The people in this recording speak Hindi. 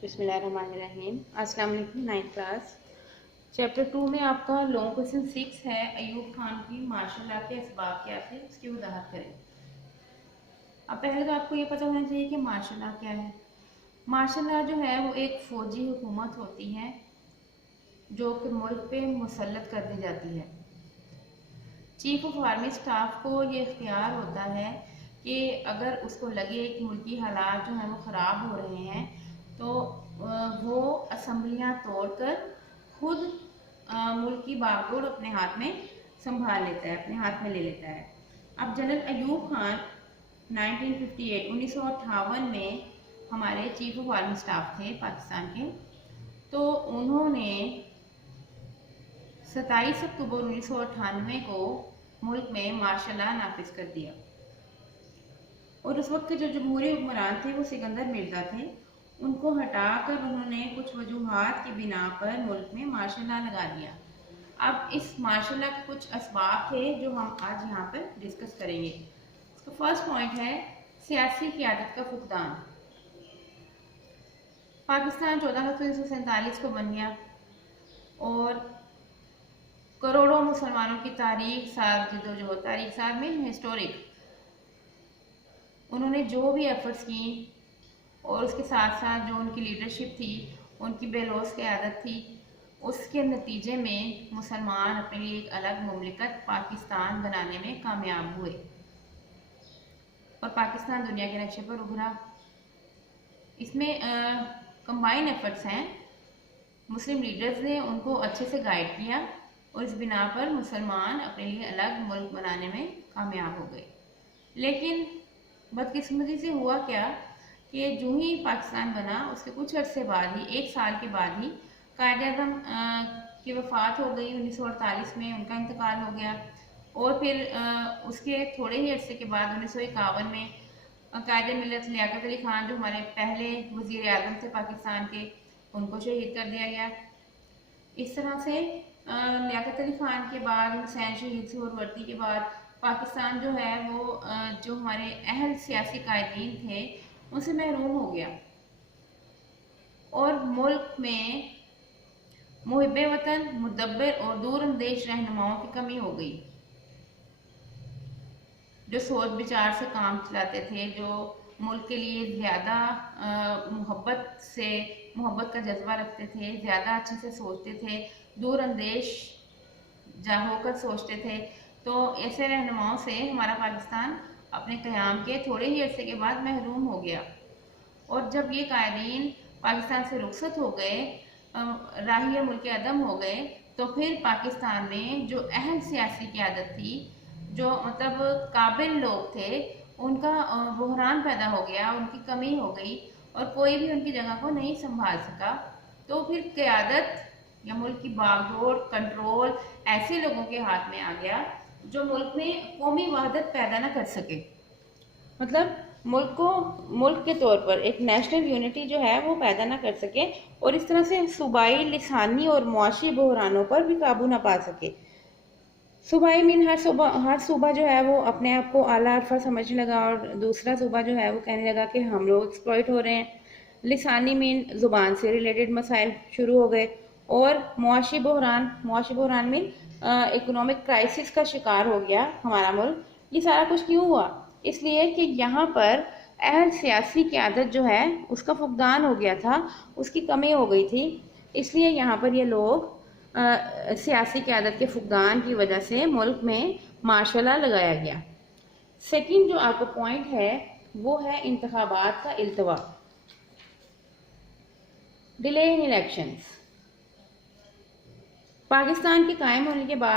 बिस्मिल्लाहिर्रहमानिर्रहीम। अस्सलाम वालेकुम। 9th क्लास चैप्टर 2 में आपका लॉन्ग क्वेश्चन 6 है, अयूब खान की मार्शल लॉ के असबाब क्या थे उसकी वजाहत करें। अब पहले तो आपको ये पता होना चाहिए कि मार्शल लॉ क्या है। मार्शल लॉ जो है वो एक फ़ौजी हुकूमत होती है जो कि मुल्क पे मुसल्लत कर दी जाती है। चीफ ऑफ आर्मी स्टाफ को ये इख्तियार होता है कि अगर उसको लगे कि मुल्की हालात जो हैं वो ख़राब हो रहे हैं तो वो असम्बलियाँ तोड़कर खुद मुल्क की बागडोर अपने हाथ में संभाल लेता है, अपने हाथ में ले लेता है। अब जनरल अयूब खान 1958 में हमारे चीफ ऑफ आर्मी स्टाफ थे पाकिस्तान के। तो उन्होंने 27 अक्टूबर 1998 को मुल्क में मार्शल लॉ नाफिज कर दिया और उस वक्त के जो जमहूरी हुक्मरान थे वो सिकंदर मिर्जा थे। उनको हटाकर उन्होंने कुछ वजूहात की बिना पर मुल्क में मार्शल लॉ लगा दिया। अब इस मार्शल लॉ के कुछ असबाब थे जो हम आज यहाँ पर डिस्कस करेंगे। इसका फर्स्ट पॉइंट है सियासी क़यादत का फुकदान। पाकिस्तान 14 अगस्त 1947 को बन गया और करोड़ों मुसलमानों की तारीख साल जदोजहद, तारीख साल में हिस्टोरिक, उन्होंने जो भी एफर्ट्स की और उसके साथ साथ जो उनकी लीडरशिप थी, उनकी बेलौस क़यादत थी, उसके नतीजे में मुसलमान अपने लिए एक अलग मुमलिकत पाकिस्तान बनाने में कामयाब हुए और पाकिस्तान दुनिया के नक्शे पर उभरा। इसमें कंबाइन एफर्ट्स हैं, मुस्लिम लीडर्स ने उनको अच्छे से गाइड किया और इस बिना पर मुसलमान अपने लिए अलग मुल्क बनाने में कामयाब हो गए। लेकिन बदकिस्मती से हुआ क्या कि जो ही पाकिस्तान बना उसके कुछ अरसे बाद ही, 1 साल के बाद ही कायद-ए-आज़म की वफ़ात हो गई। 1948 में उनका इंतकाल हो गया और फिर उसके थोड़े ही अरसे के बाद 1951 में कायद-ए-मिल्लत लियाकत अली खान, जो हमारे पहले वज़ीर आज़म थे पाकिस्तान के, उनको शहीद कर दिया गया। इस तरह से लियाकत अली खान के बाद, हुसैन शहीद सोहरवर्दी के बाद पाकिस्तान जो है वो जो हमारे अहल सियासी कायदीन थे उनसे महरूम हो गया और मुल्क में मुहिब्बे वतन, मुदब्बिर और दूरअंदेश रहनुमाओं की कमी हो गई, जो सोच विचार से काम चलाते थे, जो मुल्क के लिए ज़्यादा मोहब्बत का जज्बा रखते थे, ज़्यादा अच्छे से सोचते थे, दूरअंदेश होकर सोचते थे। तो ऐसे रहनुमाओं से हमारा पाकिस्तान अपने क़याम के थोड़े ही अरसे के बाद महरूम हो गया और जब ये कायदीन पाकिस्तान से रुखसत हो गए, राही मुल्क अदम हो गए, तो फिर पाकिस्तान में जो अहम सियासी क़यादत थी, जो मतलब काबिल लोग थे, उनका बहरान पैदा हो गया, उनकी कमी हो गई और कोई भी उनकी जगह को नहीं संभाल सका। तो फिर क़यादत या मुल्क की बागडोर, कंट्रोल ऐसे लोगों के हाथ में आ गया जो मुल्क में कौमी वहदत पैदा ना कर सके, मतलब मुल्क के तौर पर एक नेशनल यूनिटी जो है वो पैदा ना कर सके और इस तरह से सूबाई, लिसानी और मुआशी बहरानों पर भी काबू ना पा सके। सूबाई मीन हर सूबा जो है वो अपने आप को आला अरफा समझने लगा और दूसरा सूबा जो है वो कहने लगा कि हम लोग एक्सप्लॉइट हो रहे हैं। लिसानी मीन ज़ुबान से रिलेटेड मसाइल शुरू हो गए और मुआशी बहरान मीन इकोनॉमिक क्राइसिस का शिकार हो गया हमारा मुल्क। ये सारा कुछ क्यों हुआ? इसलिए कि यहाँ पर अहल सियासी क़यादत जो है उसका फुकदान हो गया था, उसकी कमी हो गई थी। इसलिए यहाँ पर ये लोग सियासी क़यादत के फुकदान की वजह से मुल्क में मार्शल लॉ लगाया गया। सेकंड जो आपका पॉइंट है वो है इंतखाबात का इल्तवा, डिले इन इलेक्शंस। पाकिस्तान के कायम होने के बाद